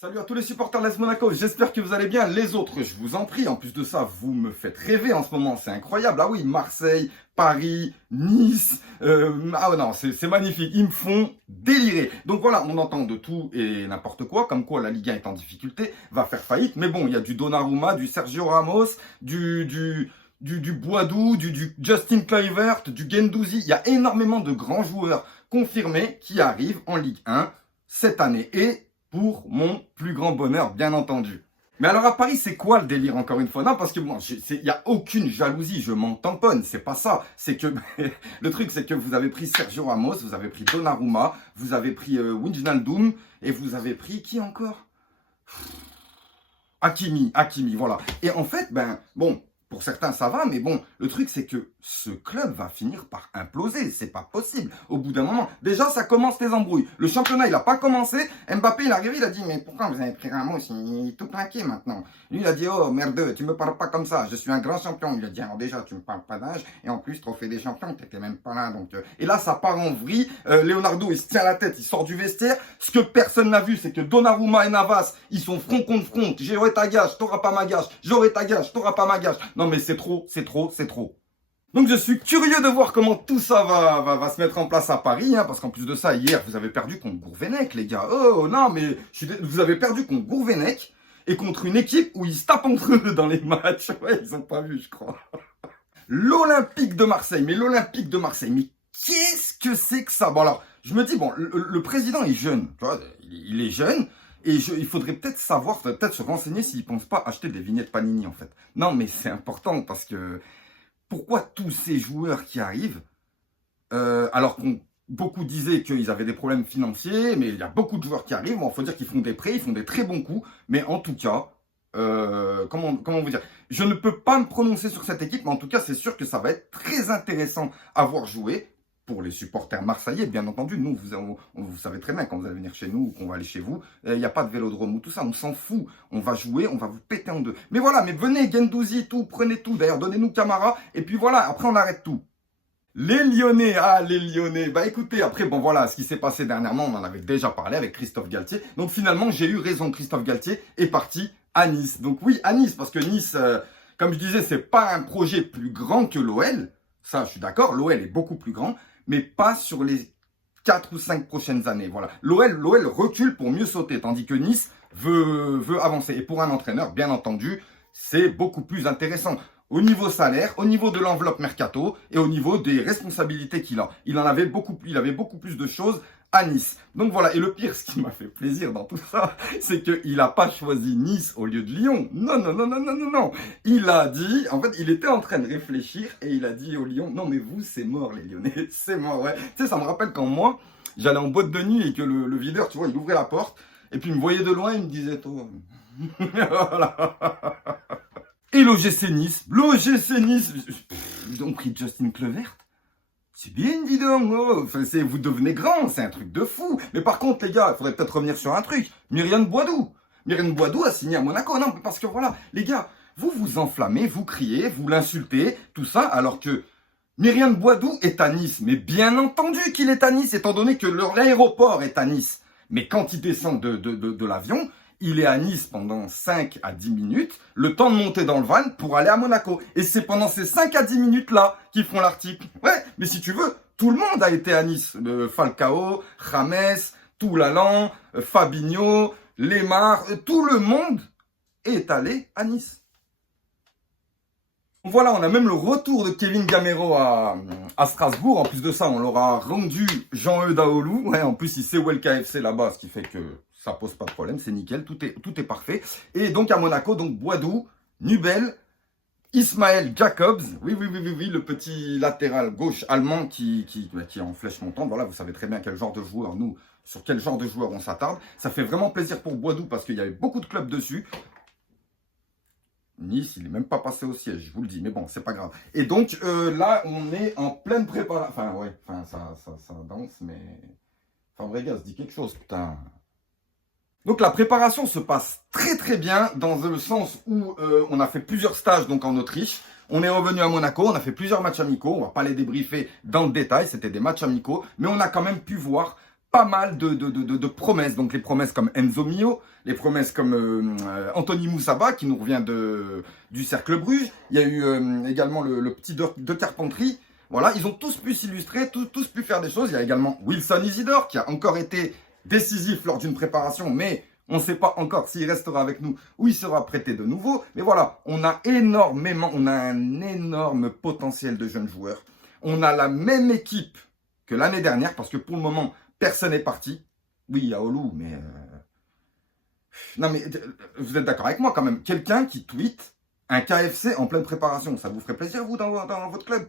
Salut à tous les supporters de l'AS Monaco, j'espère que vous allez bien. Les autres, je vous en prie, en plus de ça, vous me faites rêver en ce moment, c'est incroyable. Ah oui, Marseille, Paris, Nice, ah non, c'est magnifique, ils me font délirer. Donc voilà, on entend de tout et n'importe quoi, comme quoi la Ligue 1 est en difficulté, va faire faillite. Mais bon, il y a du Donnarumma, du Sergio Ramos, du Boadou, du Justin Kluivert, du Guendouzi. Il y a énormément de grands joueurs confirmés qui arrivent en Ligue 1 cette année. Et pour mon plus grand bonheur, bien entendu. Mais alors à Paris, c'est quoi le délire encore une fois? Non, parce que moi, il n'y a aucune jalousie, je m'en tamponne, c'est pas ça. C'est que le truc, c'est que vous avez pris Sergio Ramos, vous avez pris Donnarumma, vous avez pris Wijnaldum, et vous avez pris qui encore? Hakimi, voilà. Et en fait, bon, pour certains ça va, mais bon, le truc c'est que ce club va finir par imploser, c'est pas possible. Au bout d'un moment, déjà ça commence les embrouilles. Le championnat il a pas commencé, Mbappé il est arrivé, il a dit mais pourquoi vous avez pris Ramos, il est tout plaqué maintenant. Lui il a dit oh merde, tu me parles pas comme ça, je suis un grand champion. Il a dit alors déjà tu me parles pas d'âge, et en plus trophée des champions, t'étais même pas là donc. Et là ça part en vrille, Leonardo il se tient la tête, il sort du vestiaire. Ce que personne n'a vu c'est que Donnarumma et Navas, ils sont front contre front, j'aurai ta gage, t'auras pas ma gage, j'aurai ta gage, t'auras pas ma gage. Non mais c'est trop, c'est trop, c'est trop. Donc je suis curieux de voir comment tout ça va se mettre en place à Paris, hein, parce qu'en plus de ça, hier, vous avez perdu contre Gourvenec, les gars. Oh non, mais vous avez perdu contre Gourvenec et contre une équipe où ils se tapent entre eux dans les matchs. Ouais, ils ont pas vu, je crois. L'Olympique de Marseille, mais qu'est-ce que c'est que ça? Bon alors, je me dis, bon, le président est jeune, tu vois, il est jeune. Et il faudrait peut-être savoir, peut-être se renseigner s'il ne pense pas acheter des vignettes Panini, en fait. Non, mais c'est important parce que pourquoi tous ces joueurs qui arrivent, alors qu'on beaucoup disaient qu'ils avaient des problèmes financiers, mais il y a beaucoup de joueurs qui arrivent, bon, il faut dire qu'ils font des prêts, ils font des très bons coups, mais en tout cas, comment vous dire, je ne peux pas me prononcer sur cette équipe, mais en tout cas, c'est sûr que ça va être très intéressant à voir jouer. Pour les supporters marseillais, bien entendu, nous, vous savez très bien quand vous allez venir chez nous ou qu'on va aller chez vous, il n'y a pas de vélodrome ou tout ça, on s'en fout. On va jouer, on va vous péter en deux. Mais voilà, mais venez, Guendouzi, tout, prenez tout. D'ailleurs, donnez-nous Camara, et puis voilà, après on arrête tout. Les Lyonnais, les Lyonnais. Bah écoutez, après, bon voilà, ce qui s'est passé dernièrement, on en avait déjà parlé avec Christophe Galtier. Donc finalement, j'ai eu raison, Christophe Galtier est parti à Nice. Donc oui, à Nice, parce que Nice, comme je disais, c'est pas un projet plus grand que l'OL. Ça, je suis d'accord, l'OL est beaucoup plus grand, mais pas sur les 4 ou 5 prochaines années. Voilà. L'OL recule pour mieux sauter, tandis que Nice veut avancer. Et pour un entraîneur, bien entendu, c'est beaucoup plus intéressant. Au niveau salaire, au niveau de l'enveloppe mercato et au niveau des responsabilités qu'il a. Il avait beaucoup plus de choses à Nice. Donc voilà, et le pire, ce qui m'a fait plaisir dans tout ça, c'est qu'il n'a pas choisi Nice au lieu de Lyon. Non. Il a dit, en fait, il était en train de réfléchir et il a dit au Lyon, non mais vous, c'est mort les Lyonnais, c'est mort, ouais. Tu sais, ça me rappelle quand moi, j'allais en boîte de nuit et que le videur, tu vois, il ouvrait la porte et puis il me voyait de loin, il me disait, toi, voilà. Et l'OGC Nice, ils ont pris Justin Kluivert. C'est bien, dis donc, oh. Enfin, vous devenez grand, c'est un truc de fou. Mais par contre, les gars, il faudrait peut-être revenir sur un truc. Myriam Boadou a signé à Monaco. Non, parce que voilà, les gars, vous vous enflammez, vous criez, vous l'insultez, tout ça, alors que Myriam Boadou est à Nice. Mais bien entendu qu'il est à Nice, étant donné que l'aéroport est à Nice. Mais quand il descend de l'avion, il est à Nice pendant 5 à 10 minutes, le temps de monter dans le van pour aller à Monaco. Et c'est pendant ces 5 à 10 minutes-là qu'ils font l'article. Ouais, mais si tu veux, tout le monde a été à Nice. Falcao, James, Toulalan, Fabinho, Lemar, tout le monde est allé à Nice. Voilà, on a même le retour de Kevin Gamero à Strasbourg. En plus de ça, on leur a rendu Jean-Eudes Daolou. Ouais, en plus, il sait où est le KFC là-bas, ce qui fait que ça pose pas de problème, c'est nickel, tout est parfait. Et donc à Monaco, donc Boadou, Nubel, Ismaël Jacobs, oui, le petit latéral gauche allemand qui est en flèche montante. Voilà, vous savez très bien quel genre de joueur, sur quel genre de joueur on s'attarde. Ça fait vraiment plaisir pour Boadou parce qu'il y avait beaucoup de clubs dessus. Nice, il n'est même pas passé au siège, je vous le dis, mais bon, c'est pas grave. Et donc là, on est en pleine préparation. Enfin, ouais, ça danse, mais. Fabregas dit quelque chose, putain. Donc la préparation se passe très bien dans le sens où on a fait plusieurs stages donc en Autriche. On est revenu à Monaco, on a fait plusieurs matchs amicaux. On va pas les débriefer dans le détail, c'était des matchs amicaux. Mais on a quand même pu voir pas mal de promesses. Donc les promesses comme Enzo Mio, les promesses comme Anthony Moussaba qui nous revient du Cercle Bruges. Il y a eu également le petit de Carpentry. Voilà, ils ont tous pu s'illustrer, tous pu faire des choses. Il y a également Wilson Isidore qui a encore été décisif lors d'une préparation, mais on ne sait pas encore s'il restera avec nous ou il sera prêté de nouveau. Mais voilà, on a un énorme potentiel de jeunes joueurs. On a la même équipe que l'année dernière, parce que pour le moment, personne n'est parti. Oui, il y a Olu, mais... Non, mais vous êtes d'accord avec moi quand même. Quelqu'un qui tweet un KFC en pleine préparation, ça vous ferait plaisir, vous, dans votre club?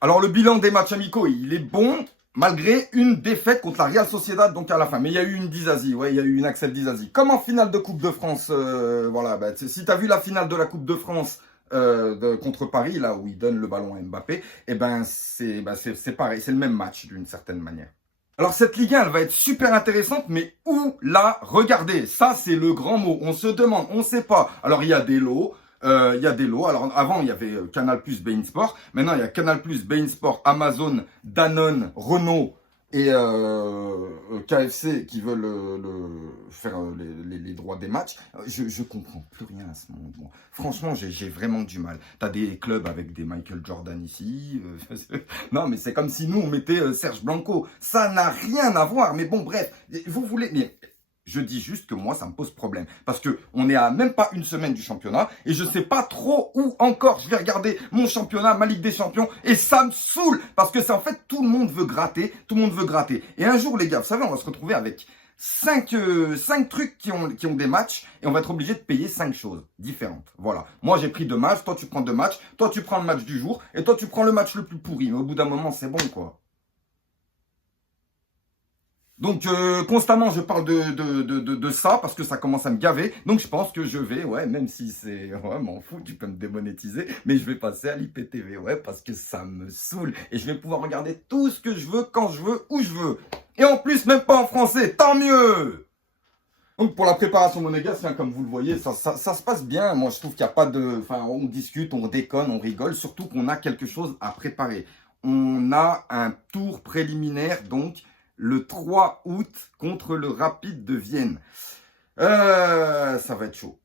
Alors, le bilan des matchs amicaux, il est bon, malgré une défaite contre la Real Sociedad, donc à la fin. Mais il y a eu une Dizazi, ouais, il y a eu une Axel Dizazi. Comme en finale de Coupe de France, voilà, bah, si tu as vu la finale de la Coupe de France contre Paris, là où il donne le ballon à Mbappé, eh ben, c'est pareil, c'est le même match d'une certaine manière. Alors cette Ligue 1, elle va être super intéressante, mais où la regarder? Ça, c'est le grand mot. On se demande, on ne sait pas. Alors il y a des lots. Alors avant, il y avait Canal+, beIN Sport. Maintenant, il y a Canal+, beIN Sport, Amazon, Danone, Renault et KFC qui veulent faire les droits des matchs. Je comprends plus rien à ce moment. Bon, franchement, j'ai vraiment du mal. T'as des clubs avec des Michael Jordan ici. Non, mais c'est comme si nous, on mettait Serge Blanco. Ça n'a rien à voir. Mais bon, bref, vous voulez... Mais, je dis juste que moi, ça me pose problème. Parce que on est à même pas une semaine du championnat et je sais pas trop où encore je vais regarder mon championnat, ma Ligue des Champions et ça me saoule. Parce que c'est en fait, tout le monde veut gratter, tout le monde veut gratter. Et un jour, les gars, vous savez, on va se retrouver avec 5 trucs qui ont des matchs et on va être obligé de payer 5 choses différentes. Voilà. Moi, j'ai pris 2 matchs, toi, tu prends 2 matchs, toi, tu prends le match du jour et toi, tu prends le match le plus pourri. Mais au bout d'un moment, c'est bon, quoi. Donc constamment je parle de ça parce que ça commence à me gaver. Donc je pense que je vais, ouais, même si c'est... Ouais, m'en fous, tu peux me démonétiser. Mais je vais passer à l'IPTV, ouais, parce que ça me saoule. Et je vais pouvoir regarder tout ce que je veux, quand je veux, où je veux. Et en plus, même pas en français, tant mieux. Donc pour la préparation monégasque, hein, comme vous le voyez, ça se passe bien. Moi je trouve qu'il n'y a pas de... Enfin, on discute, on déconne, on rigole. Surtout qu'on a quelque chose à préparer. On a un tour préliminaire, donc... le 3 août contre le Rapide de Vienne. Ça va être chaud.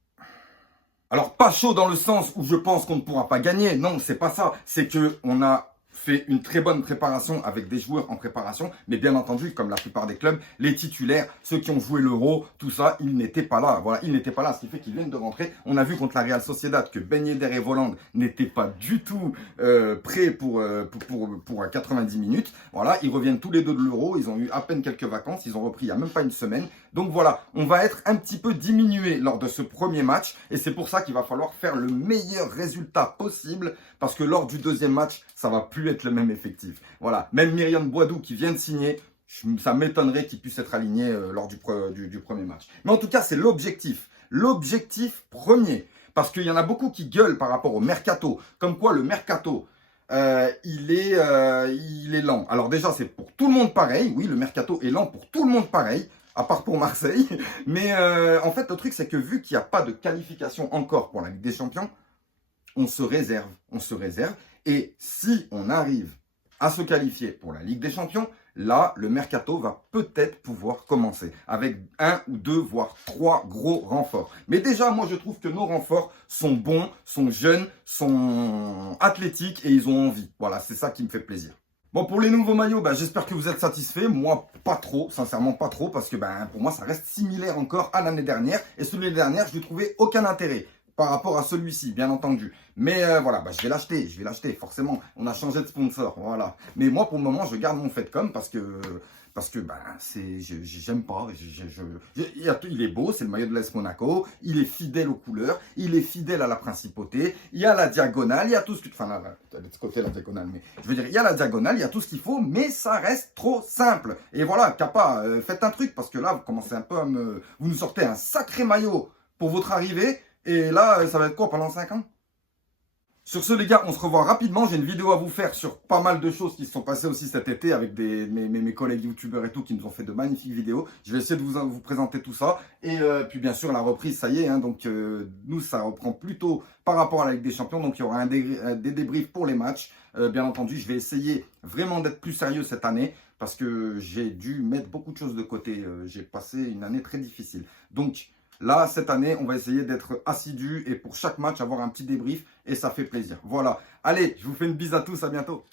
Alors, pas chaud dans le sens où je pense qu'on ne pourra pas gagner. Non, c'est pas ça. C'est que on a fait une très bonne préparation avec des joueurs en préparation. Mais bien entendu, comme la plupart des clubs, les titulaires, ceux qui ont joué l'Euro, tout ça, ils n'étaient pas là. Voilà, ils n'étaient pas là. Ce qui fait qu'ils viennent de rentrer. On a vu contre la Real Sociedad que Ben Yedder et Voland n'étaient pas du tout prêts pour 90 minutes. Voilà, ils reviennent tous les deux de l'Euro. Ils ont eu à peine quelques vacances. Ils ont repris il n'y a même pas une semaine. Donc voilà, on va être un petit peu diminué lors de ce premier match. Et c'est pour ça qu'il va falloir faire le meilleur résultat possible. Parce que lors du deuxième match, ça va plus être le même effectif. Voilà, même Myriam Boadou qui vient de signer, ça m'étonnerait qu'il puisse être aligné lors du premier match. Mais en tout cas, c'est l'objectif. L'objectif premier. Parce qu'il y en a beaucoup qui gueulent par rapport au mercato. Comme quoi le mercato, il est lent. Alors déjà, c'est pour tout le monde pareil. Oui, le mercato est lent pour tout le monde pareil. À part pour Marseille. Mais en fait, le truc, c'est que vu qu'il n'y a pas de qualification encore pour la Ligue des Champions, on se réserve. On se réserve. Et si on arrive à se qualifier pour la Ligue des Champions, là, le mercato va peut-être pouvoir commencer avec 1 ou 2, voire 3 gros renforts. Mais déjà, moi, je trouve que nos renforts sont bons, sont jeunes, sont athlétiques et ils ont envie. Voilà, c'est ça qui me fait plaisir. Bon, pour les nouveaux maillots, j'espère que vous êtes satisfaits. Moi, pas trop, sincèrement pas trop, parce que pour moi, ça reste similaire encore à l'année dernière. Et celui de l'année dernière, je lui trouvais aucun intérêt par rapport à celui-ci, bien entendu. Mais voilà, je vais l'acheter, forcément. On a changé de sponsor, voilà. Mais moi, pour le moment, je garde mon Fedcom parce que j'aime pas. Il est beau, c'est le maillot de l'AS Monaco. Il est fidèle aux couleurs, il est fidèle à la principauté. Il y a la diagonale, il y a tout ce que... Enfin, là, de ce côté, la diagonale, mais je veux dire, il y a la diagonale, il y a tout ce qu'il faut, mais ça reste trop simple. Et voilà, Kappa, faites un truc, parce que là, vous commencez un peu à me... Vous nous sortez un sacré maillot pour votre arrivée. Et là, ça va être quoi pendant 5 ans? Sur ce, les gars, on se revoit rapidement. J'ai une vidéo à vous faire sur pas mal de choses qui se sont passées aussi cet été avec mes collègues youtubeurs et tout qui nous ont fait de magnifiques vidéos. Je vais essayer de vous présenter tout ça. Et puis, bien sûr, la reprise, ça y est. Hein, donc, nous, ça reprend plutôt par rapport à la Ligue des Champions. Donc, il y aura des débriefs pour les matchs. Bien entendu, je vais essayer vraiment d'être plus sérieux cette année parce que j'ai dû mettre beaucoup de choses de côté. J'ai passé une année très difficile. Donc là, cette année, on va essayer d'être assidu et pour chaque match, avoir un petit débrief et ça fait plaisir. Voilà. Allez, je vous fais une bise à tous. À bientôt.